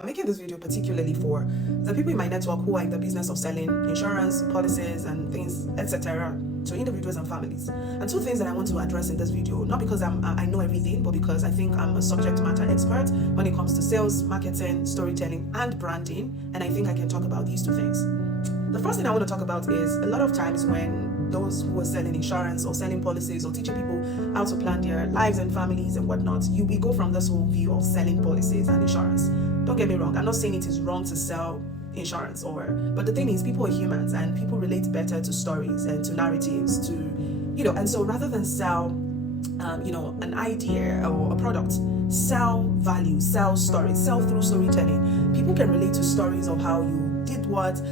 I'm making this video particularly for the people in my network who are in the business of selling insurance, policies, and things, etc., to individuals and families. And two things that I want to address in this video, not because I know everything, but because I think I'm a subject matter expert when it comes to sales, marketing, storytelling, and branding, and I think I can talk about these two things. The first thing I want to talk about is a lot of times when those who are selling insurance or selling policies or teaching people how to plan their lives and families and whatnot, we go from this whole view of selling policies and insurance. Don't get me wrong, I'm not saying it is wrong to sell insurance, but the thing is, people are humans and people relate better to stories and to narratives, and so rather than sell an idea or a product, sell value, sell stories, sell through storytelling. People can relate to stories of how you did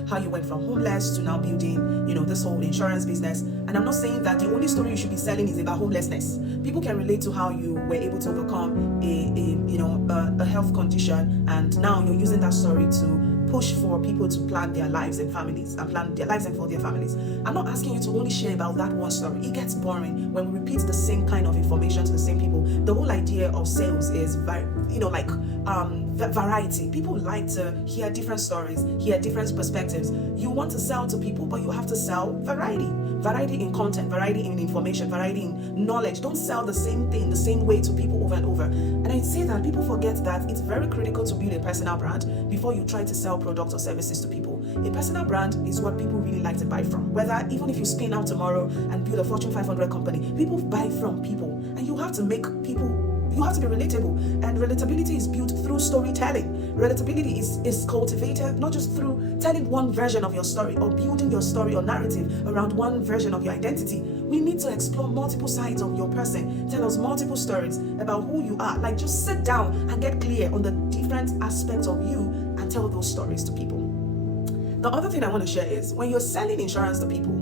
how you went from homeless to now building, this whole insurance business. And I'm not saying that the only story you should be selling is about homelessness. People can relate to how you were able to overcome a health condition, and now you're using that story to push for people to plan their lives and families and plan their lives and for their families. I'm not asking you to only share about that one story. It gets boring when we repeat the same kind of information to the same people. The whole idea of sales is variety. People like to hear different stories, hear different perspectives. You want to sell to people, but you have to sell variety in content, variety in information, variety in knowledge. Don't sell the same thing the same way to people over and over. And I say that people forget that it's very critical to build a personal brand before you try to sell products or services to people. A personal brand is what people really like to buy from. Even if you spin out tomorrow and build a Fortune 500 company, people buy from people, and you have to be relatable, and relatability is built through storytelling. Relatability is cultivated not just through telling one version of your story or building your story or narrative around one version of your identity. We need to explore multiple sides of your person. Tell us multiple stories about who you are. Just sit down and get clear on the different aspects of you and tell those stories to people. The other thing I want to share is when you're selling insurance to people,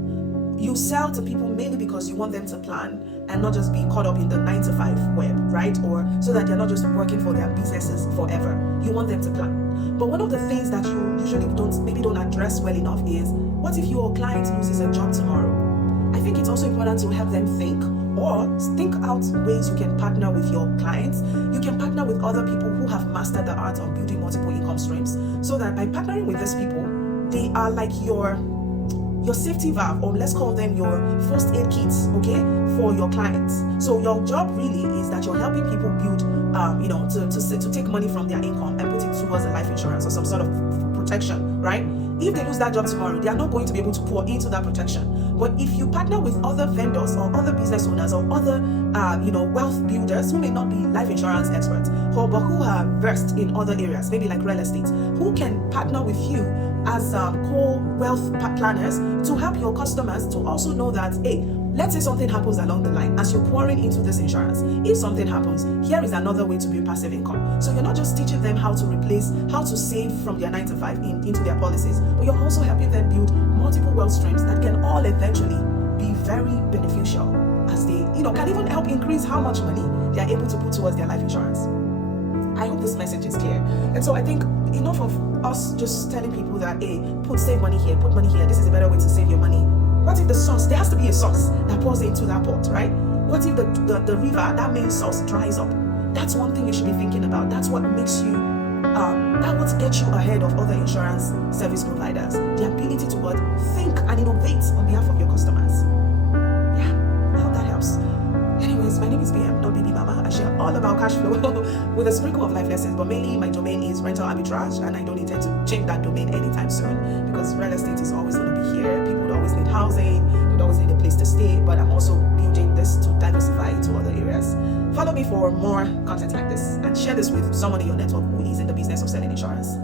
you sell to people mainly because you want them to plan and not just be caught up in the 9-to-5 web, right? Or so that they're not just working for their businesses forever. You want them to plan. But one of the things that you usually don't address well enough is, what if your client loses a job tomorrow? I think it's also important to help them think out ways you can partner with your clients. You can partner with other people who have mastered the art of building multiple income streams, so that by partnering with these people, they are like your safety valve, or let's call them your first aid kits, okay, for your clients. So your job really is that you're helping people build, to take money from their income and put it towards a life insurance or some sort of protection, right? If they lose that job tomorrow, they are not going to be able to pour into that protection. But if you partner with other vendors or other business owners or other, wealth builders who may not be life insurance experts, but who are versed in other areas, maybe like real estate, who can partner with you as co-wealth planners to help your customers to also know that, hey, let's say something happens along the line as you're pouring into this insurance. If something happens, here is another way to build passive income. So you're not just teaching them how to save from their 9-to-5 into their policies, but you're also helping them build multiple wealth streams that can all eventually be very beneficial, as they, can even help increase how much money they are able to put towards their life insurance. I hope this message is clear. And so I think enough of us just telling people that, hey, save money here, put money here, this is a better way to save your money. What if the source, there has to be a source that pours into that pot, right? What if the river, that main source, dries up? That's one thing you should be thinking about. That's what makes you, that what gets you ahead of other insurance service providers. The ability to think and innovate on behalf of your customers. Yeah, I hope that helps. Anyways, my name is BM, not Baby Mama. I share all about cash flow with a sprinkle of life lessons, but mainly my domain is rental arbitrage, and I don't intend to change that domain anytime soon, because real estate is always going to be here. People would always need housing, would always need a place to stay, but I'm also building this to diversify into other areas. Follow me for more content like this, and share this with someone in your network who is in the business of selling insurance.